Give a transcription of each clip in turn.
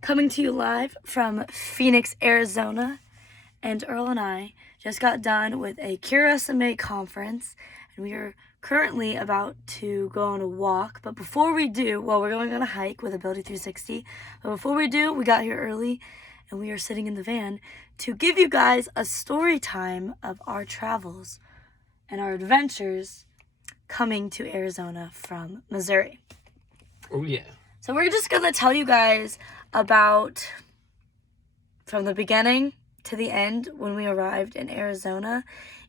coming to you live from Phoenix, Arizona. And Earl and I just got done with a Cure SMA conference, and we are currently about to go on a walk. But before we do, well, we're going on a hike with Ability 360. But before we do, we got here early, and we are sitting in the van to give you guys a story time of our travels and our adventures coming to Arizona from Missouri. Oh, yeah. So we're just going to tell you guys about from the beginning to the end when we arrived in Arizona,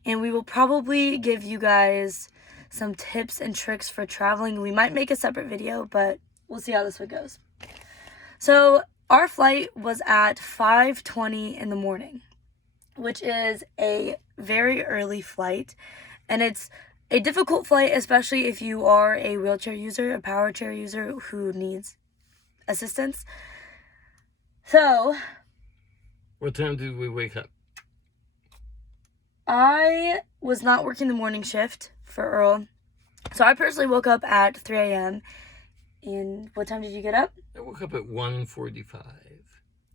and we will probably give you guys some tips and tricks for traveling. We might make a separate video, but we'll see how this one goes. So our flight was at 5:20 in the morning, which is a very early flight, and it's a difficult flight, especially if you are a wheelchair user, a power chair user who needs assistance. So What time did we wake up? I was not working the morning shift for Earl, so I personally woke up at 3 a.m. And what time did you get up? I woke up at 1:45.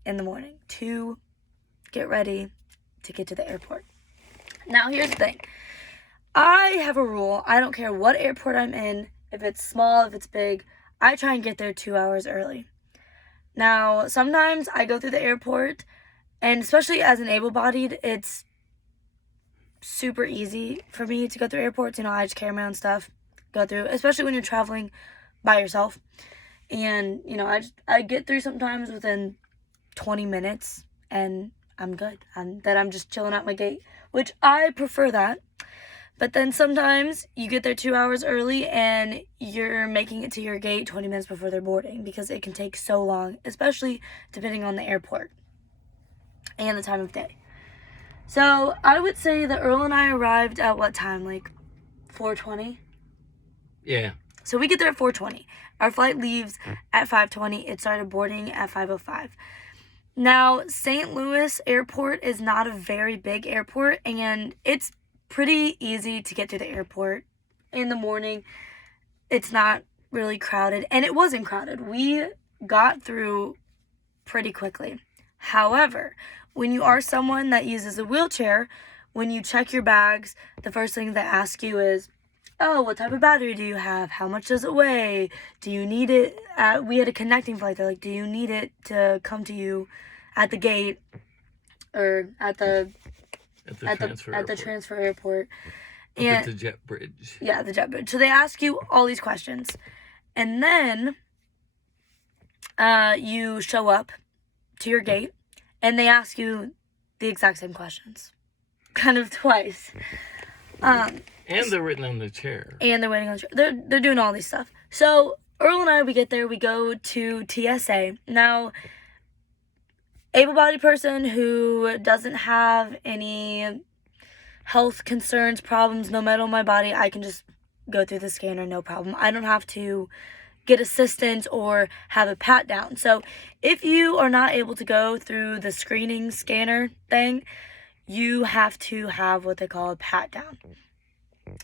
In the morning to get ready to get to the airport. Now, here's the thing. I have a rule. I don't care what airport I'm in, if it's small, if it's big, I try and get there 2 hours early. Now, sometimes I go through the airport, and especially as an able-bodied, it's super easy for me to go through airports. I just carry my own stuff, go through, especially when you're traveling by yourself. And, I get through sometimes within 20 minutes, and I'm good. I'm just chilling at my gate, which I prefer that. But then sometimes you get there 2 hours early and you're making it to your gate 20 minutes before they're boarding, because it can take so long, especially depending on the airport and the time of day. So I would say that Earl and I arrived at what time? Like 4:20? Yeah. So we get there at 4:20. Our flight leaves at 5:20. It started boarding at 5:05. Now, St. Louis Airport is not a very big airport, and it's pretty easy to get to the airport in the morning. It's not really crowded, and it wasn't crowded. We got through pretty quickly. However, when you are someone that uses a wheelchair, when you check your bags, the first thing they ask you is, oh, what type of battery do you have? How much does it weigh? Do you need it? We had a connecting flight. They're like, do you need it to come to you at the gate or at the transfer airport? And the jet bridge. Yeah, the jet bridge. So they ask you all these questions, and then you show up to your gate, and they ask you the exact same questions, kind of twice. And they're written on the chair. And they're waiting on the chair. They're doing all these stuff. So Earl and I, we get there. We go to TSA. Now, able-bodied person who doesn't have any health concerns, problems, no metal in my body, I can just go through the scanner, no problem. I don't have to get assistance or have a pat down. So if you are not able to go through the screening scanner thing, you have to have what they call a pat down.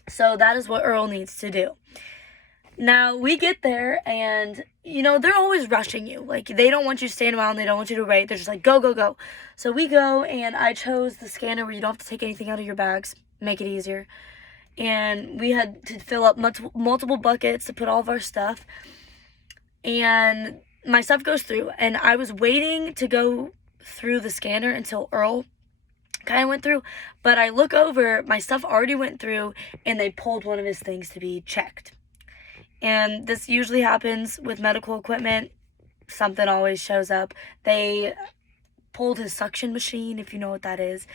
So that is what Earl needs to do. Now, we get there, and, they're always rushing you. Like, they don't want you to stand around. They don't want you to wait. They're just like, go, go, go. So we go, and I chose the scanner where you don't have to take anything out of your bags, make it easier. And we had to fill up multiple buckets to put all of our stuff. And my stuff goes through, and I was waiting to go through the scanner until Earl kind of went through. But I look over, my stuff already went through, and they pulled one of his things to be checked. And this usually happens with medical equipment. Something always shows up. They pulled his suction machine, if you know what that is.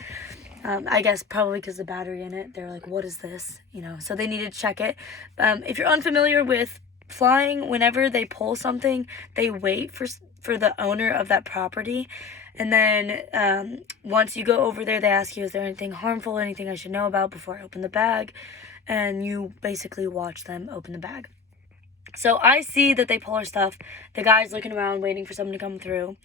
I guess probably because the battery in it. They're like, what is this? So they needed to check it. If you're unfamiliar with flying, whenever they pull something, they wait for the owner of that property. And then once you go over there, they ask you, is there anything harmful, anything I should know about before I open the bag? And you basically watch them open the bag. So I see that they pull our stuff. The guy's looking around waiting for someone to come through.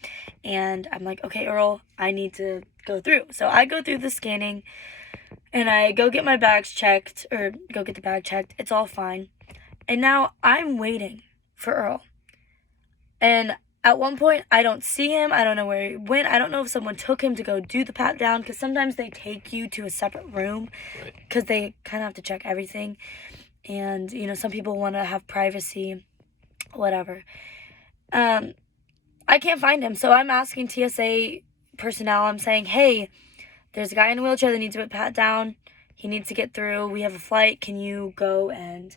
And I'm like, okay, Earl, I need to go through. So I go through the scanning, and I go get my bags checked, or go get the bag checked. It's all fine. And now I'm waiting for Earl. And At one point, I don't see him. I don't know where he went. I don't know if someone took him to go do the pat down, because sometimes they take you to a separate room because they kind of have to check everything. And, you know, some people want to have privacy, whatever. I can't find him. So I'm asking TSA personnel. I'm saying, hey, there's a guy in a wheelchair that needs to be pat down. He needs to get through. We have a flight. Can you go and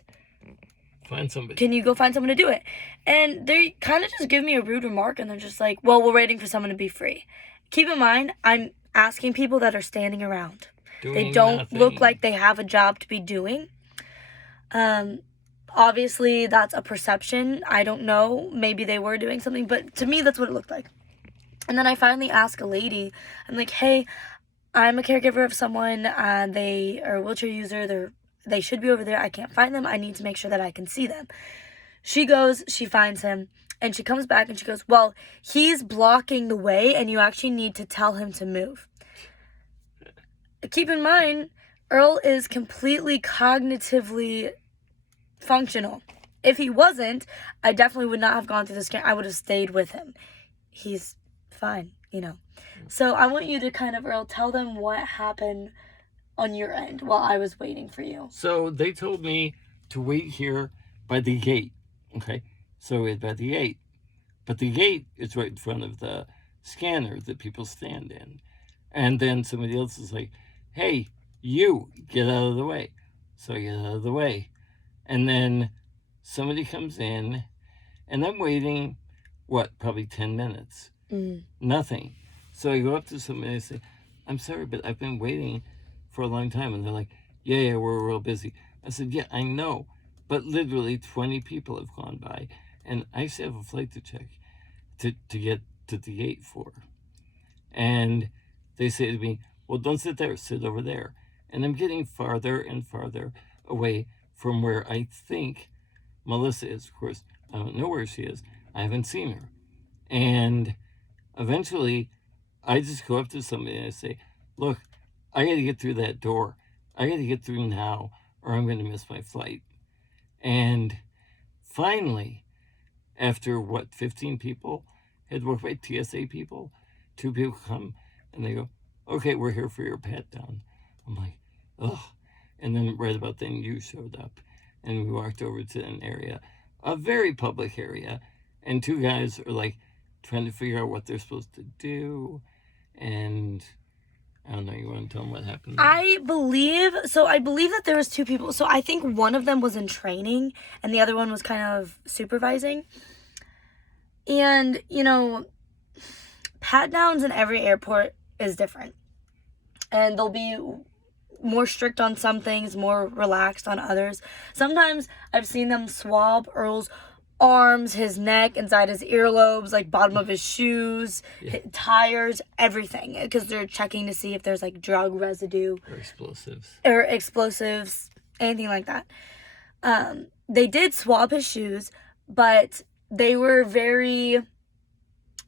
find somebody? Can you go find someone to do it? And they kind of just give me a rude remark, and they're just like, well, we're waiting for someone to be free. Keep in mind, I'm asking people that are standing around. They don't look like they have a job to be doing. Obviously, that's a perception. I don't know. Maybe they were doing something, but to me, that's what it looked like. And then I finally ask a lady, I'm like, hey, I'm a caregiver of someone. They are a wheelchair user. They should be over there. I can't find them. I need to make sure that I can see them. She goes, she finds him, and she comes back and she goes, well, he's blocking the way, and you actually need to tell him to move. Keep in mind, Earl is completely cognitively functional. If he wasn't, I definitely would not have gone through this scan. I would have stayed with him. He's fine, you know. So I want you to kind of, Earl, tell them what happened on your end while I was waiting for you. So they told me to wait here by the gate. Okay, so it's by the gate. But the gate is right in front of the scanner that people stand in. And then somebody else is like, hey, you, get out of the way. So I get out of the way. And then somebody comes in, and I'm waiting, probably 10 minutes. Nothing. So I go up to somebody and I say, I'm sorry, but I've been waiting for a long time. And they're like, yeah, we're real busy. I said, yeah, I know. But literally 20 people have gone by. And I still have a flight to check to get to the gate for. And they say to me, well, don't sit there, sit over there. And I'm getting farther and farther away from where I think Melissa is. Of course, I don't know where she is. I haven't seen her. And eventually, I just go up to somebody and I say, look, I got to get through that door. I got to get through now, or I'm going to miss my flight. And finally, after 15 people had walked by, TSA people, 2 people come and they go, okay, we're here for your pat down. I'm like, ugh. And then right about then you showed up and we walked over to an area, a very public area, and 2 guys are like trying to figure out what they're supposed to do. And I don't know, you want to tell them what happened? I believe that there was 2 people. So I think one of them was in training and the other one was kind of supervising. And, you know, pat downs in every airport is different. And they'll be more strict on some things, more relaxed on others. Sometimes I've seen them swab Earl's arms, his neck, inside his earlobes, like bottom of his shoes, tires, everything, because they're checking to see if there's like drug residue or explosives, anything like that. They did swab his shoes, but they were very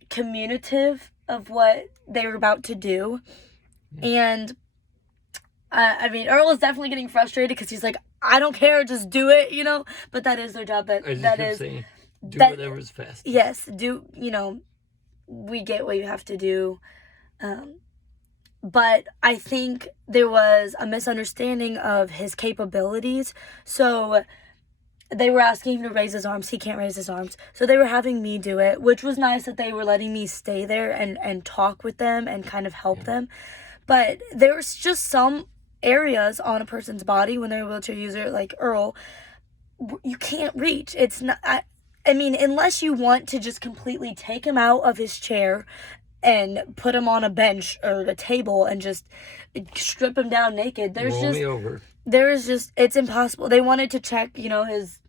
communicative of what they were about to do. And I mean, Earl is definitely getting frustrated because he's like, I don't care, just do it, you know. But that is their job. That is saying, do whatever's fast. Yes, we get what you have to do. But I think there was a misunderstanding of his capabilities. So they were asking him to raise his arms. He can't raise his arms. So they were having me do it, which was nice that they were letting me stay there and talk with them and kind of help them. But there's just some areas on a person's body when they're a wheelchair user, like Earl, you can't reach. It's not, I mean, unless you want to just completely take him out of his chair and put him on a bench or a table and just strip him down naked. It's impossible. They wanted to check, his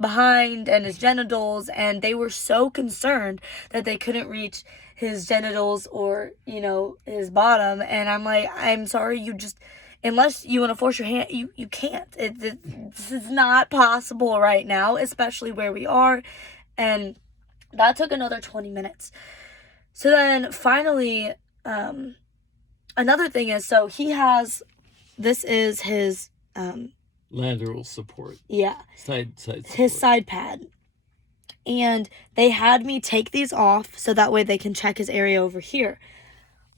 behind and his genitals, and they were so concerned that they couldn't reach his genitals or, his bottom. And I'm like, I'm sorry, unless you want to force your hand, you can't. This is not possible right now, especially where we are. And that took another 20 minutes. So then finally, another thing is, so this is his lateral support. Yeah. Side support. His side pad. And they had me take these off so that way they can check his area over here.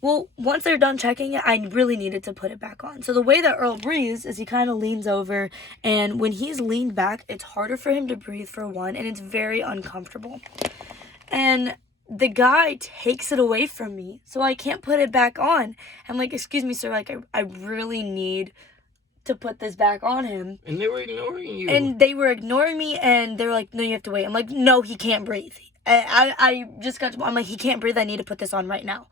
Well, once they're done checking it, I really needed to put it back on. So the way that Earl breathes is he kind of leans over, and when he's leaned back, it's harder for him to breathe, for one, and it's very uncomfortable. And the guy takes it away from me, so I can't put it back on. I'm like, excuse me, sir, like, I really need to put this back on him. And they were ignoring you. And they were ignoring me, and they were like, no, you have to wait. I'm like, no, he can't breathe. I just got to, I'm like, he can't breathe, I need to put this on right now.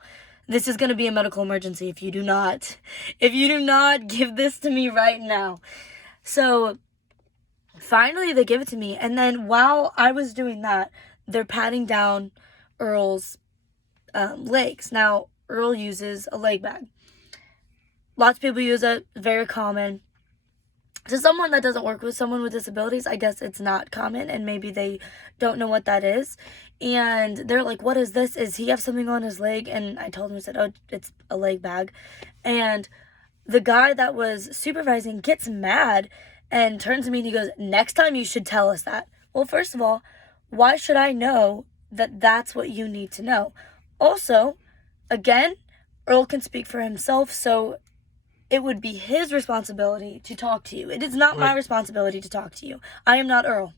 This is going to be a medical emergency if you do not give this to me right now. So finally they give it to me. And then while I was doing that, they're patting down Earl's legs. Now, Earl uses a leg bag. Lots of people use it. Very common. To someone that doesn't work with someone with disabilities, I guess it's not common, and maybe they don't know what that is. And they're like, what is this? Is he have something on his leg? And I told him, I said, oh, it's a leg bag. And the guy that was supervising gets mad and turns to me and he goes, next time you should tell us that. Well, first of all, why should I know that that's what you need to know? Also, again, Earl can speak for himself, so it would be his responsibility to talk to you. It is not my responsibility to talk to you. I am not Earl.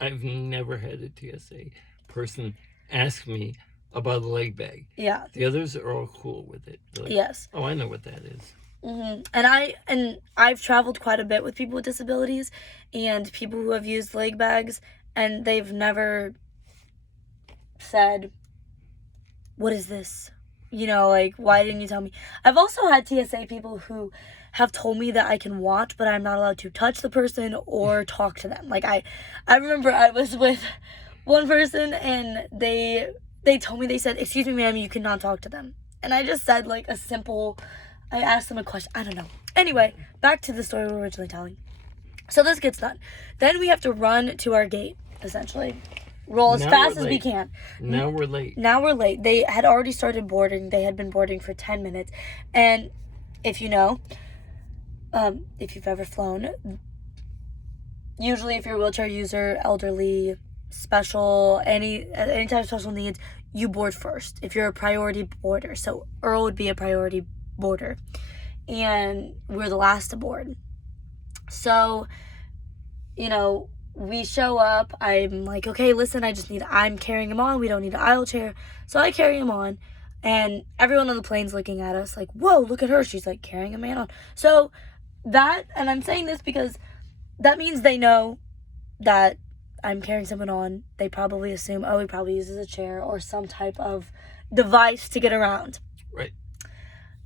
I've never had a TSA person ask me about a leg bag. Yeah. The others are all cool with it. Like, yes. Oh, I know what that is. Mm-hmm. And I've traveled quite a bit with people with disabilities and people who have used leg bags, and they've never said, what is this? You know, like, why didn't you tell me? I've also had TSA people who have told me that I can watch, but I'm not allowed to touch the person or talk to them. Like, I remember I was with one person, and they told me, they said, excuse me, ma'am, you cannot talk to them. And I just said, like, I asked them a question. I don't know. Anyway, back to the story we were originally telling. So this gets done. Then we have to run to our gate, essentially. Roll as fast as we can. Now we're late. They had already started boarding. They had been boarding for 10 minutes. And if you know, if you've ever flown, usually if you're a wheelchair user, elderly, special, any type of special needs, you board first if you're a priority boarder. So Earl would be a priority boarder. And we're the last to board. So, you know, we show up. I'm like, okay, listen, I'm carrying him on. We don't need an aisle chair. So I carry him on. And everyone on the plane's looking at us like, whoa, look at her. She's like carrying a man on. So that, and I'm saying this because that means they know that I'm carrying someone on. They probably assume, oh, he probably uses a chair or some type of device to get around. Right.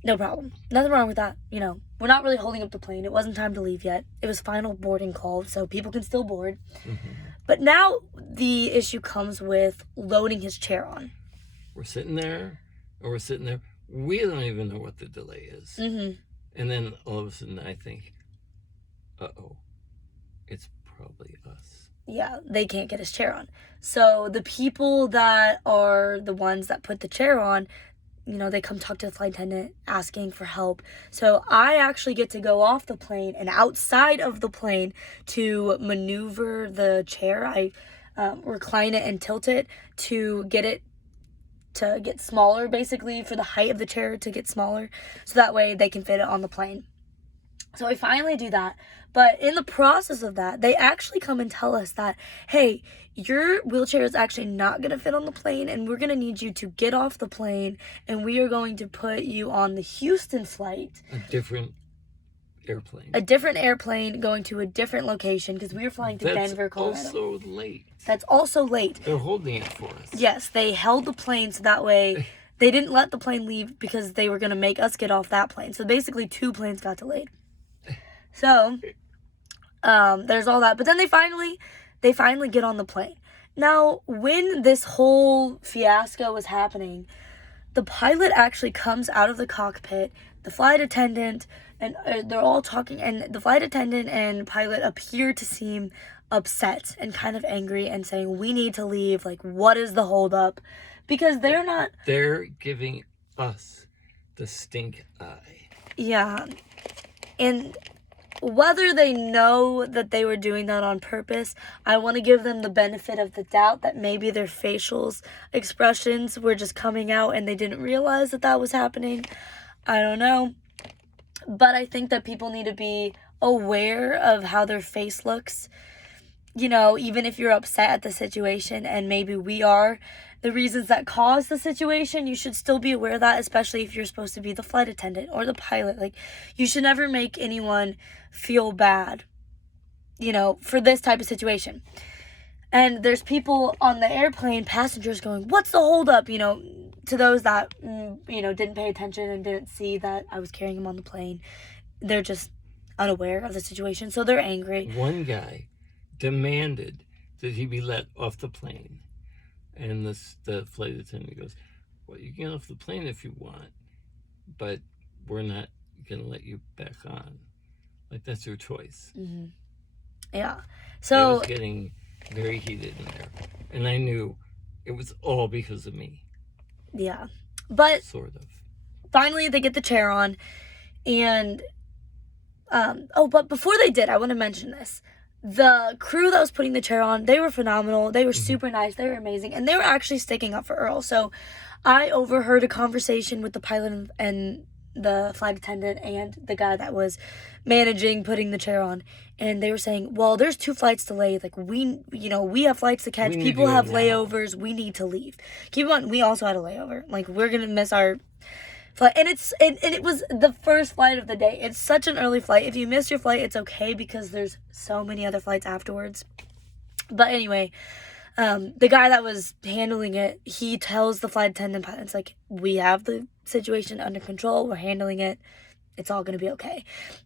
No problem. Nothing wrong with that. You know, we're not really holding up the plane. It wasn't time to leave yet. It was final boarding call, so people can still board. Mm-hmm. But now the issue comes with loading his chair on. We're sitting there. We don't even know what the delay is. Mm-hmm. And then all of a sudden I think, uh-oh, it's probably us. Yeah, they can't get his chair on. So the people that are the ones that put the chair on, you know, they come talk to the flight attendant asking for help. So I actually get to go off the plane and outside of the plane to maneuver the chair. I recline it and tilt it to get smaller, basically, for the height of the chair to get smaller. So that way they can fit it on the plane. So I finally do that. But in the process of that, they actually come and tell us that, hey, your wheelchair is actually not going to fit on the plane, and we're going to need you to get off the plane, and we are going to put you on the Houston flight. A different airplane going to a different location, because we were flying to Denver, Colorado. That's also late. They're holding it for us. Yes, they held the plane so that way they didn't let the plane leave because they were going to make us get off that plane. So basically 2 planes got delayed. So, there's all that. But then they finally get on the plane. Now, when this whole fiasco was happening, the pilot actually comes out of the cockpit, the flight attendant, and they're all talking, and the flight attendant and pilot appear to seem upset and kind of angry and saying, we need to leave, like, what is the holdup? Because they're giving us the stink eye. Yeah. And whether they know that they were doing that on purpose, I want to give them the benefit of the doubt that maybe their facial expressions were just coming out and they didn't realize that that was happening. I don't know. But I think that people need to be aware of how their face looks. You know, even if you're upset at the situation and maybe we are the reasons that caused the situation, you should still be aware of that, especially if you're supposed to be the flight attendant or the pilot. Like, you should never make anyone feel bad, you know, for this type of situation. And there's people on the airplane, passengers going, what's the holdup? You know, to those that, you know, didn't pay attention and didn't see that I was carrying him on the plane. They're just unaware of the situation, so they're angry. One guy demanded that he be let off the plane. And the flight attendant goes, well, you can get off the plane if you want, but we're not going to let you back on. Like, that's your choice. Mm-hmm. Yeah. So it was getting very heated in there. And I knew it was all because of me. Yeah. But sort of. Finally, they get the chair on. And, but before they did, I want to mention this. The crew that was putting the chair on, they were phenomenal. They were super nice. They were amazing. And they were actually sticking up for Earl. So I overheard a conversation with the pilot and the flight attendant and the guy that was managing putting the chair on. And they were saying, well, there's 2 flights delayed. Like, we have flights to catch. People have layovers. We need to leave. Keep in mind, we also had a layover. Like, we're going to miss our flight. And it was the first flight of the day. It's such an early flight. If you miss your flight, it's okay because there's so many other flights afterwards. But anyway, the guy that was handling it, he tells the flight attendant, it's like, we have the situation under control. We're handling it. It's all going to be okay.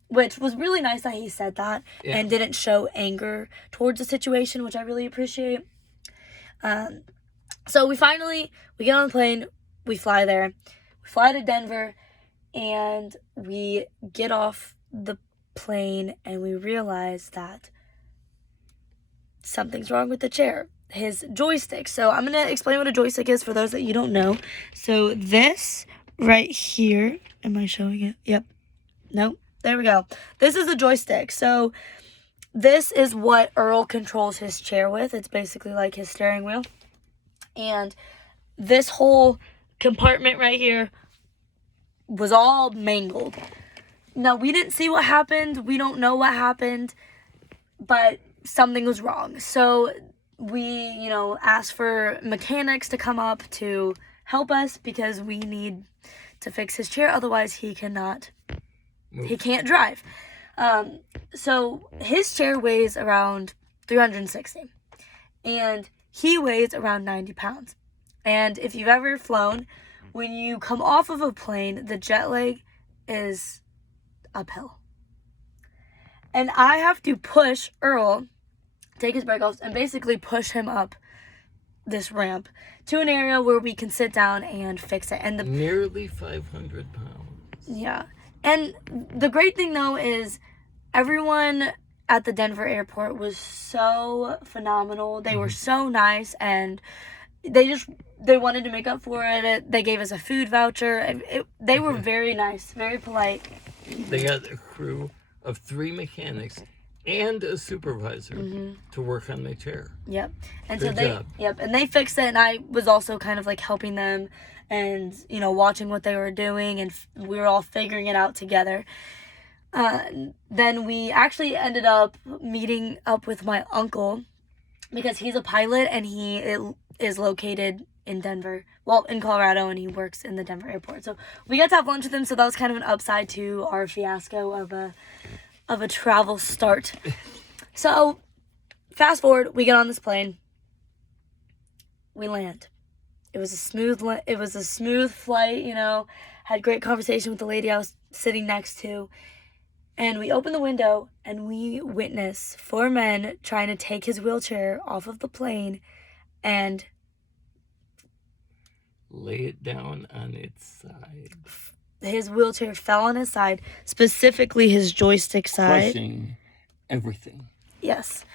Which was really nice that he said that and didn't show anger towards the situation, which I really appreciate. So we get on the plane. We fly there. We fly to Denver, and we get off the plane, and we realize that something's wrong with the chair. His joystick. So I'm going to explain what a joystick is for those that you don't know. So this right here, am I showing it? Yep. Nope. There we go. This is a joystick. So this is what Earl controls his chair with. It's basically like his steering wheel. And this whole compartment right here was all mangled. Now, we didn't see what happened. We don't know what happened. But something was wrong. So we, asked for mechanics to come up to help us because we need to fix his chair. Otherwise, he cannot. He can't drive. So his chair weighs around 360. And he weighs around 90 pounds. And if you've ever flown, when you come off of a plane, the jet lag is uphill. And I have to push Earl, take his brake off, and basically push him up this ramp to an area where we can sit down and fix it. And nearly 500 pounds. Yeah. And the great thing, though, is everyone at the Denver airport was so phenomenal. They were so nice, and they wanted to make up for it. They gave us a food voucher. They were very nice, very polite. They got a crew of 3 mechanics and a supervisor to work on my chair. Yep. And Good job. And they fixed it, and I was also kind of like helping them and, watching what they were doing, and we were all figuring it out together. Then we actually ended up meeting up with my uncle because he's a pilot and he is located in Denver, in Colorado, and he works in the Denver airport. So we got to have lunch with him, so that was kind of an upside to our fiasco of a travel start. So fast forward, we get on this plane. We land. It was a smooth flight, had great conversation with the lady I was sitting next to. And we open the window and we witness 4 men trying to take his wheelchair off of the plane and lay it down on its side. His wheelchair fell on his side, specifically his joystick side. Crushing everything. Yes.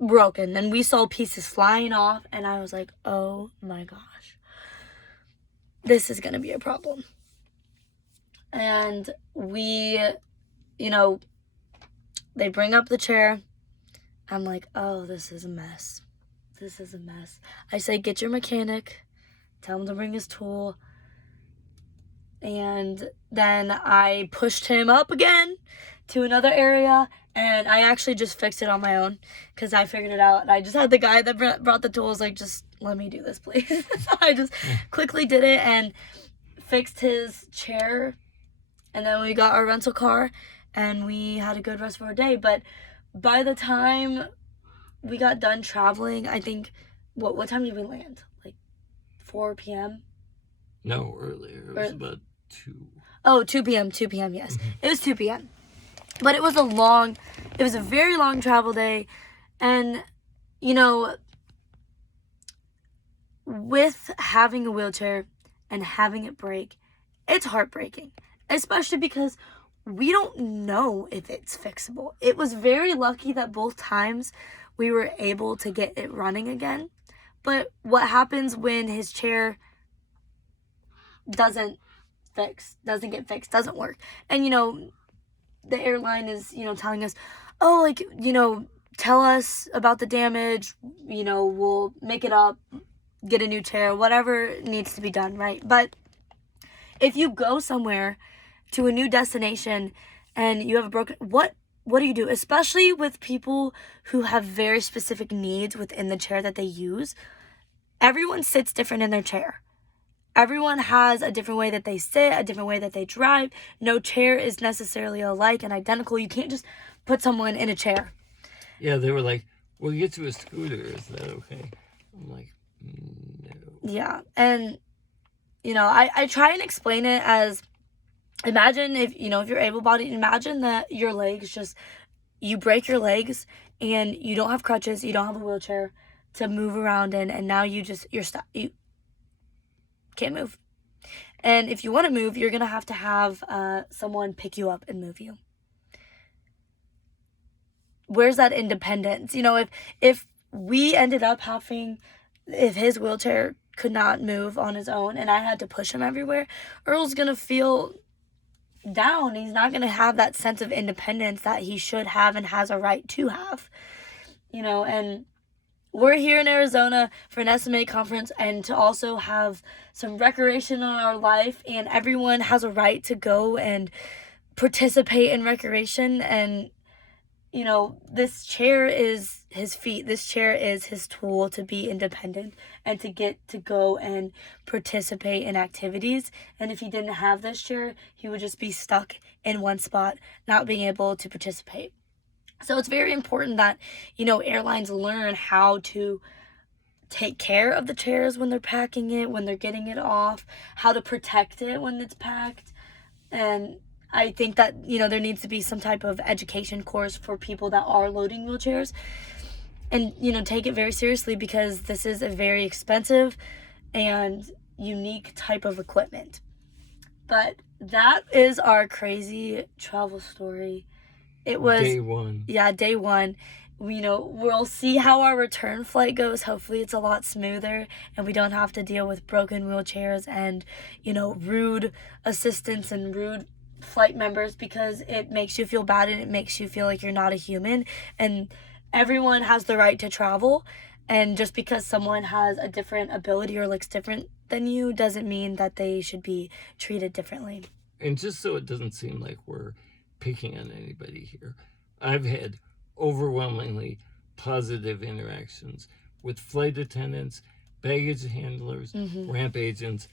Broken. And we saw pieces flying off, and I was like, oh my gosh. This is going to be a problem. And we, They bring up the chair. I'm like, oh, this is a mess. This is a mess. I say, get your mechanic. Tell him to bring his tool. And then I pushed him up again to another area, and I actually just fixed it on my own because I figured it out. And I just had the guy that brought the tools like, just let me do this, please. So I just quickly did it and fixed his chair, and then we got our rental car, and we had a good rest of our day. But by the time we got done traveling, I think, what time did we land? Like 4 p.m.? No, earlier. It was about 2. Oh, 2 p.m., yes. It was 2 p.m. But it was a very long travel day. And, you know, with having a wheelchair and having it break, it's heartbreaking. Especially because we don't know if it's fixable. It was very lucky that both times we were able to get it running again. But what happens when his chair doesn't get fixed, doesn't work? And, you know, the airline is, you know, telling us, oh, like, you know, tell us about the damage, you know, we'll make it up, get a new chair, whatever needs to be done, right? But if you go somewhere to a new destination and you have a broken, what do you do? Especially with people who have very specific needs within the chair that they use. Everyone sits different in their chair. Everyone has a different way that they sit, a different way that they drive. No chair is necessarily alike and identical. You can't just put someone in a chair. Yeah, they were like, we'll get you a scooter. Is that okay? I'm like, no. Yeah, and, you know, I try and explain it as, imagine if you're able-bodied, imagine that your legs just, you break your legs and you don't have crutches, you don't have a wheelchair to move around in, and now you're stuck. You can't move. And if you want to move, you're going to have someone pick you up and move you. Where's that independence? You know, if we ended up if his wheelchair could not move on his own and I had to push him everywhere, Earl's going to feel down. He's not going to have that sense of independence that he should have and has a right to have. You know, and we're here in Arizona for an SMA conference and to also have some recreation on our life, and everyone has a right to go and participate in recreation. And, you know, this chair is his feet. This chair is his tool to be independent and to get to go and participate in activities. And if he didn't have this chair, he would just be stuck in one spot, not being able to participate. So it's very important that, you know, airlines learn how to take care of the chairs when they're packing it, when they're getting it off, how to protect it when it's packed. And I think that, you know, there needs to be some type of education course for people that are loading wheelchairs and, you know, take it very seriously, because this is a very expensive and unique type of equipment. But that is our crazy travel story. It was day one. Yeah, day one. You know, we'll see how our return flight goes. Hopefully it's a lot smoother and we don't have to deal with broken wheelchairs and, you know, rude assistants and rude flight members, because it makes you feel bad and it makes you feel like you're not a human. And everyone has the right to travel, and just because someone has a different ability or looks different than you doesn't mean that they should be treated differently. And just so it doesn't seem like we're picking on anybody here, I've had overwhelmingly positive interactions with flight attendants, baggage handlers, ramp agents.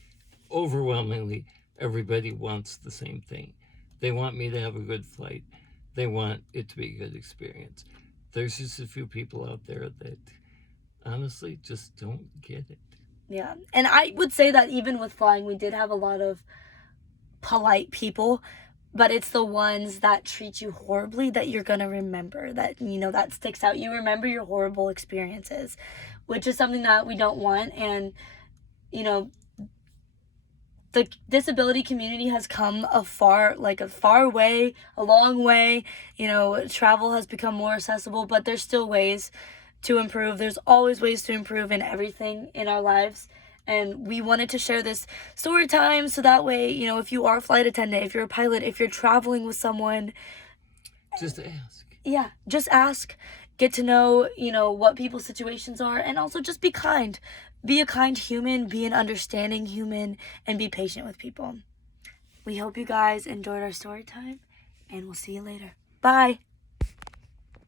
Overwhelmingly, everybody wants the same thing. They want me to have a good flight. They want it to be a good experience. There's just a few people out there that honestly just don't get it. Yeah, and I would say that even with flying, we did have a lot of polite people, but it's the ones that treat you horribly that you're going to remember, that, you know, that sticks out. You remember your horrible experiences, which is something that we don't want. And, you know, the disability community has come a long way. You know, travel has become more accessible, but there's still ways to improve. There's always ways to improve in everything in our lives. And we wanted to share this story time so that way, you know, if you are a flight attendant, if you're a pilot, if you're traveling with someone, just ask. Yeah, just ask, get to know, what people's situations are, and also just be kind. Be a kind human, be an understanding human, and be patient with people. We hope you guys enjoyed our story time, and we'll see you later. Bye.